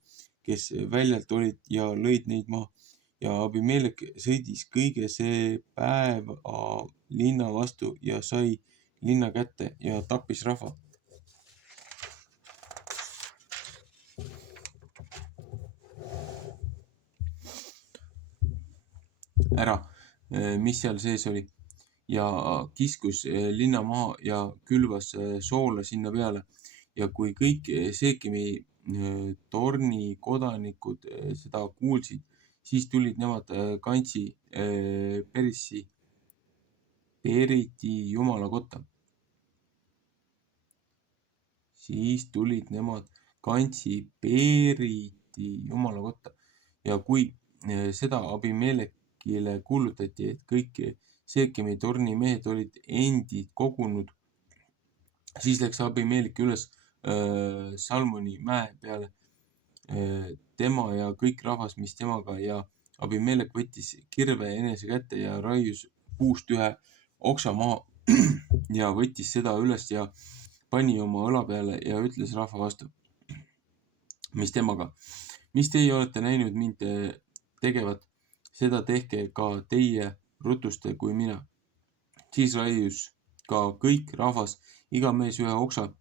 kes väljalt olid ja lõid neid maha. Ja Abimelek sõidis kõige see päev linna vastu ja sai linna kätte ja tappis rahva. Ära, mis seal sees oli ja kiskus linna maha ja külvas soola sinna peale ja kui kõik Seekimi torni kodanikud seda kuulsid, siis tulid nemad kantsi Periti jumala kotta. Siis tulid nemad kantsi Periti jumala kotta ja kui seda Abimelekile kuulutati, et kõik Seekimi torni mehed olid endid kogunud, siis läks Abimelek üles Salmoni mäe peale, tema ja kõik rahvas, mis temaga ja Abimelek võttis kirve enese kätte ja raius puust ühe oksa maha ja võttis seda üles ja pani oma õla peale ja ütles rahva vastu, mis temaga, mis teie olete näinud mind tegevat, seda tehke ka teie rutuste kui mina. Siis raius ka kõik rahvas, iga mees ühe oksa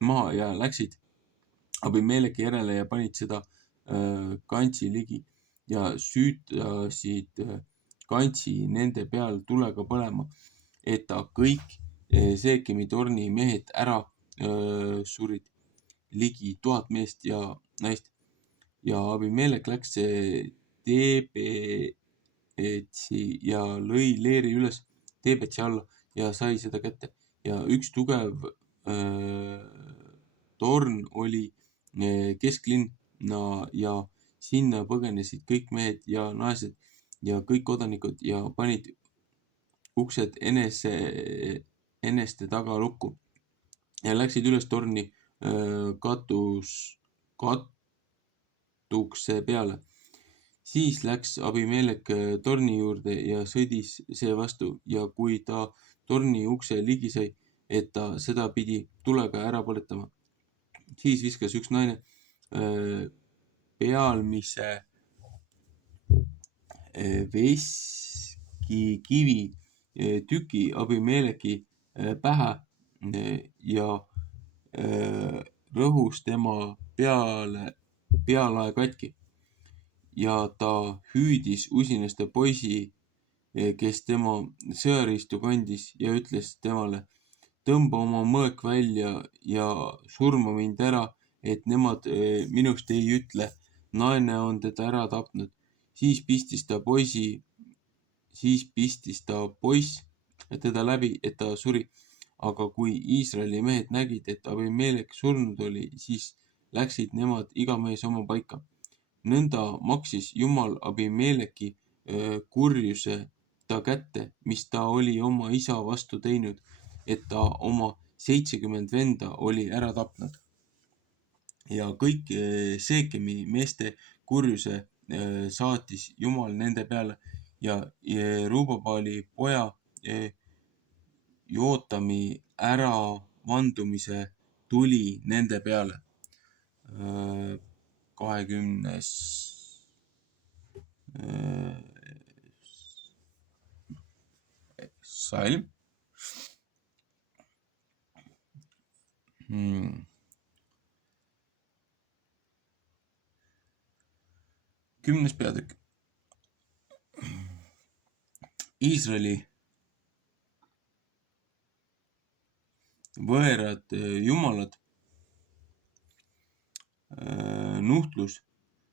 maha ja läksid Abimeleki järele ja panid seda kantsi ligi ja süütasid kantsi nende peal tulega põlema, et ta kõik Seekemi torni mehed ära surid, ligi 1000 meest ja naist. Ja Abimelek läks Teebetsi ja lõi leeri üles Teebetsi alla ja sai seda kätte. Ja üks tugev torn oli kesklinna ja sinna põgenesid kõik mehed ja naised ja kõik kodanikud ja panid uksed eneste taga lukku ja läksid üles torni katukse peale. Siis läks Abimelek torni juurde ja sõdis see vastu ja kui ta torni ukse ligi sai, et ta seda pidi tulega ära põletama, siis viskas üks naine pealmise veskikivi tüki Abimeleki pähe ja rõhus tema pealae katki. Ja ta hüüdis usinasti poisi, kes tema sõjariistu kandis ja ütles temale, tõmba oma mõõk välja ja surma mind ära, et nemad minust ei ütle, naine on teda ära tapnud. Siis pistis ta poiss teda läbi, et ta suri. Aga kui Iisraeli mehed nägid, et Abimelek surnud oli, siis läksid nemad iga mees oma paika. Nõnda maksis Jumal Abimeleki kurjuse ta kätte, mis ta oli oma isa vastu teinud, et ta oma 70 venda oli ära tapnud. Ja kõik Seekemi meeste kurjuse saatis Jumal nende peale ja Rubabaali poja Jootami äravandumise tuli nende peale. 20. salm. 10. peatükk. Iisraeli võõrad jumalad, nuhtlus,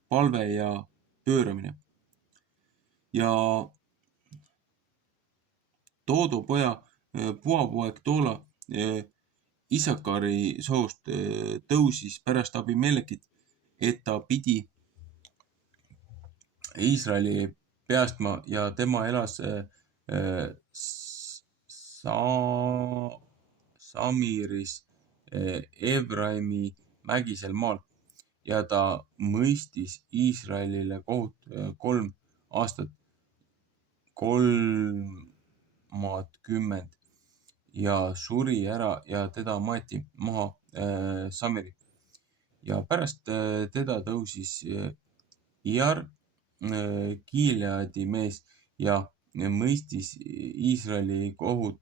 palve ja pööramine. Ja Toodo poja puapoeg Toola Isakari soost tõusis pärast Abimelekit, et ta pidi Iisraeli päästma ja tema elas Samiris Efraimi mägisel maal ja ta mõistis Iisraelile kohut 3 aastat, 30 ja suri ära ja teda maeti maha Samiri. Ja pärast teda tõusis Iar, Gileadi mees ja mõistis Iisraelile kohut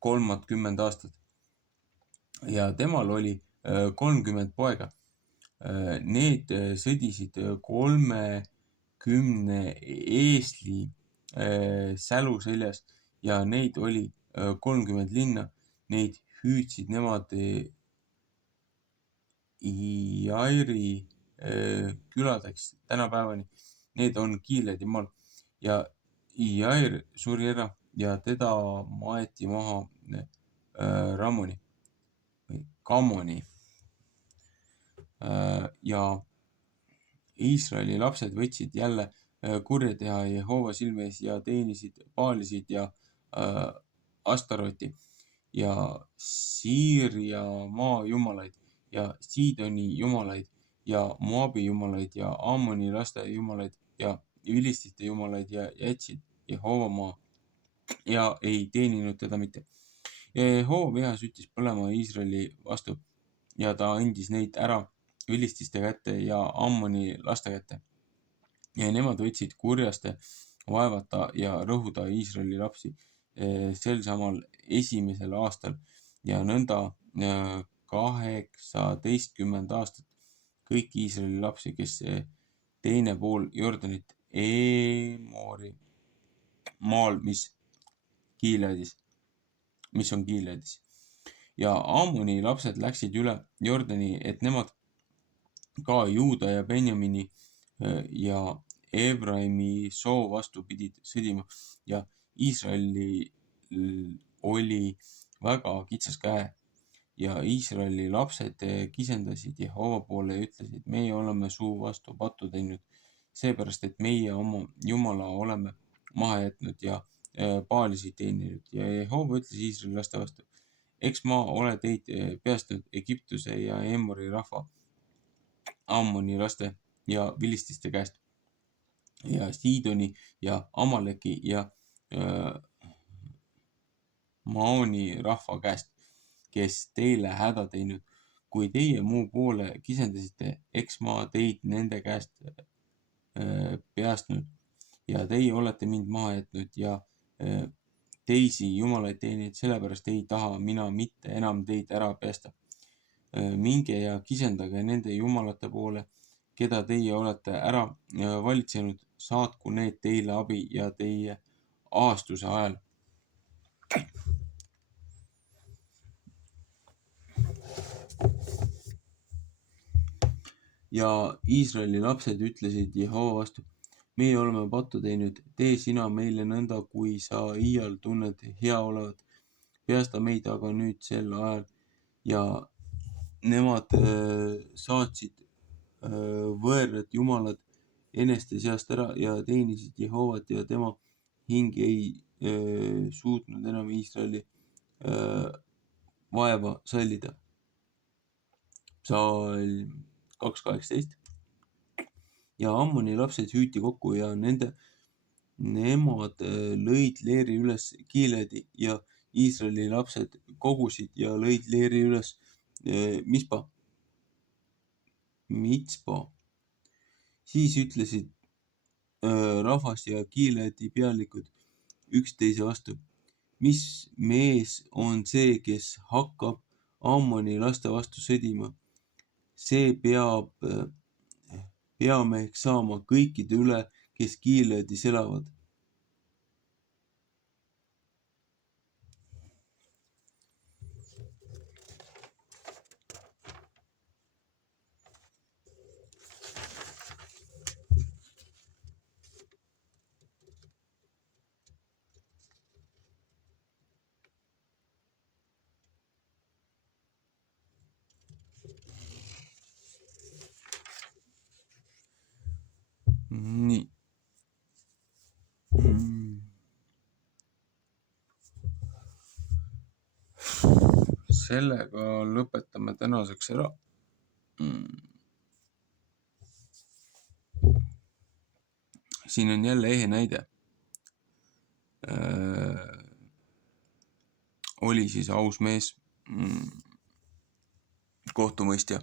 30 aastat. Ja temal oli 30 poega. Need sõdisid 30 eesli sälu seljas ja neid oli 30 linna. Neid hüüdsid nemad Iairi küladeks tänapäevani. Need on Gileadi maal ja Iair suri ära ja teda maeti maha Kamoni. Ja Iisraeli lapsed võtsid jälle kurja teha Jehoova silme ees ja teenisid Baalisid ja Astaroti ja Siiria maa jumalaid ja Siidoni jumalaid ja Moabi jumalaid ja Ammoni laste jumalaid ja ülistasite jumalaid ja jätsid Jehova maa ja ei teeninud teda mitte. Ja Jehova viha süttis põlema Iisraeli vastu ja ta andis neid ära vilististe kätte ja Ammoni laste kätte. Ja nemad võtsid kurjaste vaevata ja rõhuda Iisraeli lapsi sel samal esimesel aastal ja nõnda 18 aastat kõiki Iisraeli lapsi, kes teine pool Jordanit Eemori maal, mis on Gileadis. Ja Ammoni lapsed läksid üle Jordani, et nemad ka Juuda ja Benjamini ja Efraimi soo vastu pidid sõdima ja Iisraelil oli väga kitsas käe ja Iisraeli lapsed kisendasid Jehova poole ja ütlesid, meie oleme su vastu pattu teinud, seepärast, et meie oma Jumala oleme maha jätnud ja paalisid teeninud ja Jehova ütles Iisraeli laste vastu, eks ma ole teid päästnud Egiptuse ja Emori rahva, Ammoni laste ja vilististe käest ja Siidoni ja Amaleki ja Maoni rahva käest, kes teile häda teinud. Kui teie muu poole kisendasite, eks ma teid nende käest päästnud ja teie olete mind maha jätnud ja teisi jumalaid teeninud, sellepärast ei taha mina mitte enam teid ära päästa. Minge ja kisendage nende jumalate poole, keda teie olete ära valitsenud, saatku need teile abi ja teie aastuse ajal. Ja Iisraeli lapsed ütlesid Jehova vastu, meie oleme pattu teinud, tee sina meile nõnda, kui sa iial tunned hea olevat. Päästa meid aga nüüd sel ajal ja nemad saatsid võõrad jumalad eneste seast ära ja teenisid Jehovat ja tema hing ei suutnud enam Iisraeli vaeva sallida. Psalm 2:18. Ja Ammoni lapsed hüüti kokku ja nemad lõid leeri üles Gileadi ja Iisraeli lapsed kogusid ja lõid leeri üles Mitspa. Siis ütlesid rahvas ja Gileadi pealikud üksteise vastu, mis mees on see, kes hakkab Ammoni laste vastu sõdima? See peab peameheks saama kõikide üle, kes Gileadis elavad. Nii. Sellega lõpetame tänaseks ära. Siin on jälle ehe näide. Oli siis aus mees, kohtumõistja.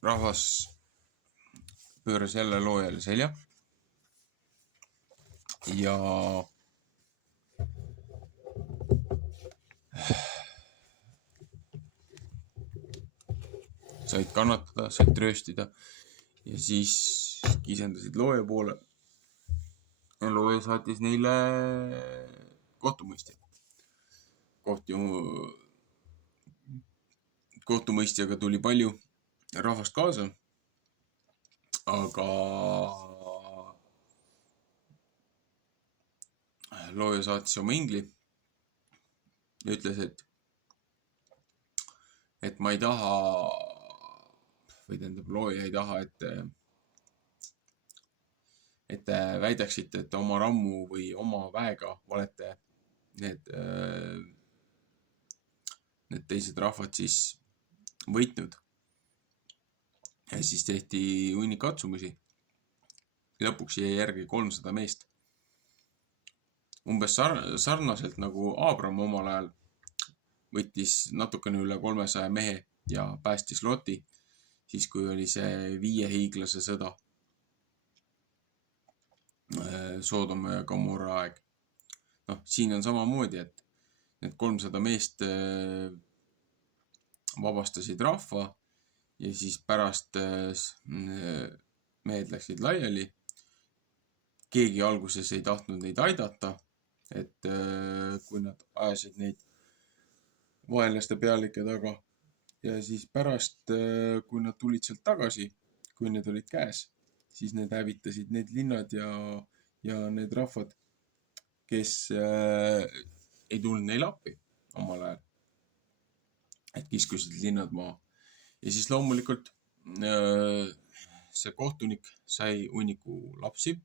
Rahvas pööras jälle loojale selja ja said kannatada, said trööstida ja siis kisendasid looja poole. Ja looja saatis neile kohtumõistja. Kohtumõistjaga tuli palju rahvast kaasa, aga looja saatis oma ingli ja ütles, et ma ei taha, või tähendab, looja ei taha, et te väidaksite, et oma rammu või oma väega olete need teised rahvad siis võitnud. ja siis tehti hunnik katsumusi. Lõpuks jäi järgi 300 meest. Umbes sarnaselt nagu Abram omal ajal võttis natukene üle 300 mehe ja päästis Loti, siis kui oli see 5 hiiglase sõda, Soodoma ja Gomorra aeg. Noh, siin on samamoodi, et need 300 meest vabastasid rahva ja siis pärast mehed läksid laiali. Keegi alguses ei tahtnud neid aidata, et kui nad ajasid neid vaenlaste pealike taga ja siis pärast, kui nad tulid sealt tagasi, kui need olid käes, siis need hävitasid need linnad ja need rahvad, kes ei tulnud neile appi omal ajal, et kiskusid linnad maha. Ja siis loomulikult see kohtunik sai hunniku lapsi,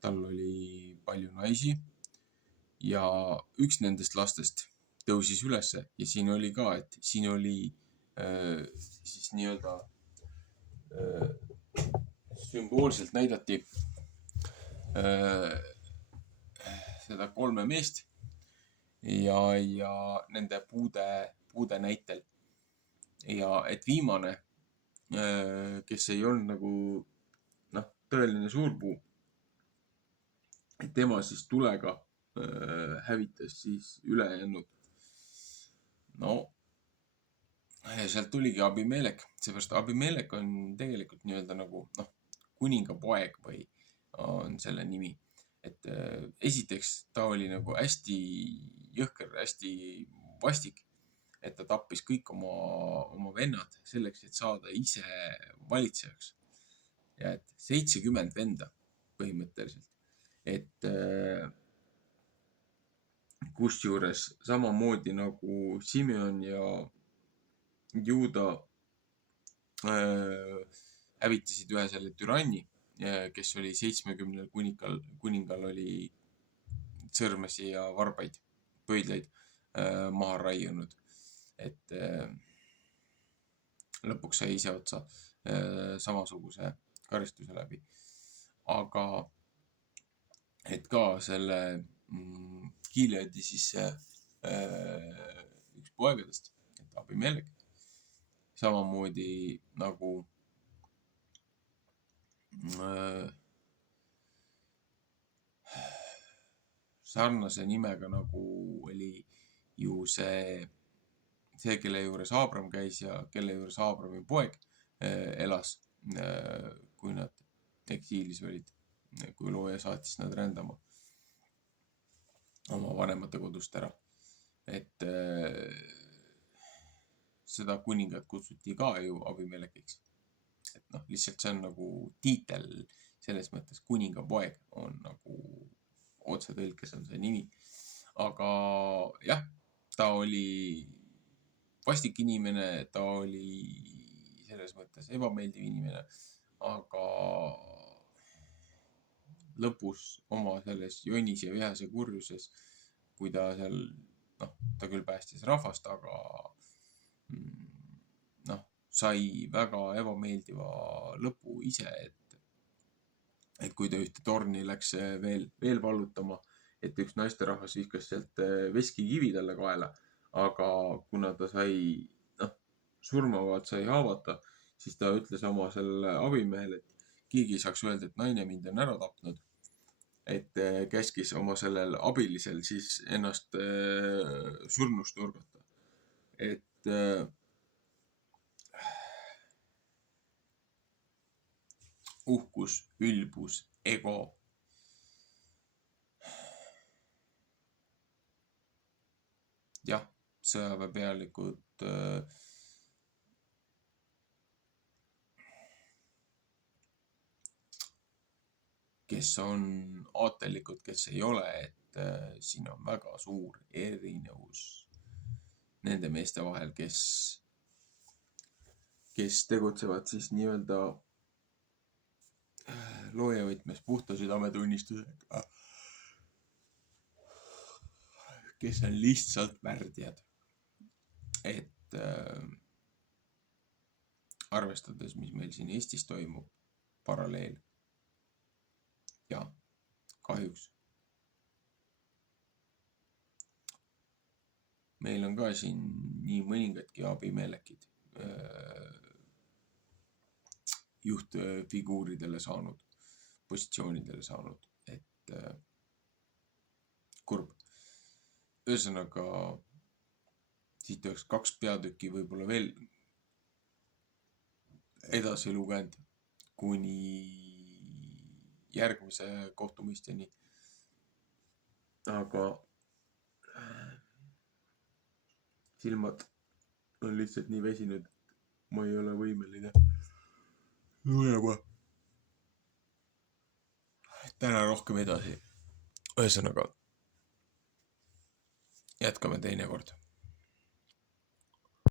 tal oli palju naisi ja üks nendest lastest tõusis ülesse ja siin oli ka, et siin oli siis nii-öelda sümboolselt näidati seda 3 meest ja nende puude näitel. Ja et viimane, kes ei olnud nagu tõeline suurpuu, et tema siis tulega hävitas siis ülejäänud. No, sealt tuligi Abimelek, seepärast Abimelek on tegelikult nii-öelda nagu kuninga poeg või on selle nimi. Et esiteks ta oli nagu hästi jõhker, hästi vastik, et ta tappis kõik oma vennad selleks, et saada ise valitsejaks. Ja et 70 venda põhimõtteliselt. Et kusjuures samamoodi nagu Simeon ja Juuda hävitasid ühe selle türanni, kes oli 70 kuningal oli sõrmesi ja varbaid, pöidlaid maha raiunud. Et lõpuks sai ise otsa samasuguse karistuse läbi. Aga et ka selle Gileadi siis üks poegadest, et Abimelek, samamoodi nagu sarnase nimega nagu oli ju see, kelle juures Abram käis ja kelle juures Abrami poeg elas, kui nad eksiilis olid, kui looja saatis nad rändama oma vanemate kodust ära. Et seda kuningat kutsuti ka ju Abimelekiks. Et lihtsalt see on nagu tiitel selles mõttes, kuninga poeg on nagu otsetõlkes on see nimi. Aga jah, ta oli vastik inimene, ta oli selles mõttes ebameeldiv inimene, aga lõpus oma selles jonnis ja vihase kurjuses, kui ta seal, ta küll päästis rahvast, aga sai väga ebameeldiva lõpu ise, et kui ta ühte torni läks veel vallutama, et üks naisterahvas viskas sealt veskikivi talle kaela, aga kuna ta sai surmavalt sai haavata, siis ta ütles oma selle abimehele, et keegi ei saaks öelda, et naine mind on ära tapnud. Et käskis oma sellel abilisel siis ennast surnust nurgata. Et uhkus, ülbus, ego. Jah, sõjaväepealikud kes on aatelikud, kes ei ole, et siin on väga suur erinevus nende meeste vahel, kes tegutsevad siis nii-öelda loojavõtmes puhta südametunnistusega, kes on lihtsalt värdjad. Et arvestades, mis meil siin Eestis toimub, paralleel. Ja kahjuks. Meil on ka siin nii mõningadki abimeelekid juhtfiguuridele saanud, positsioonidele saanud, et kurb. Ühesõnaga, siit oleks 2 peatükki võib-olla veel edasi lugenud kuni järgmise kohtumõistjani. Aga silmad on lihtsalt nii väsinud, ma ei ole võimeline lugema täna rohkem edasi. Ühesõnaga, jätkame teinekord.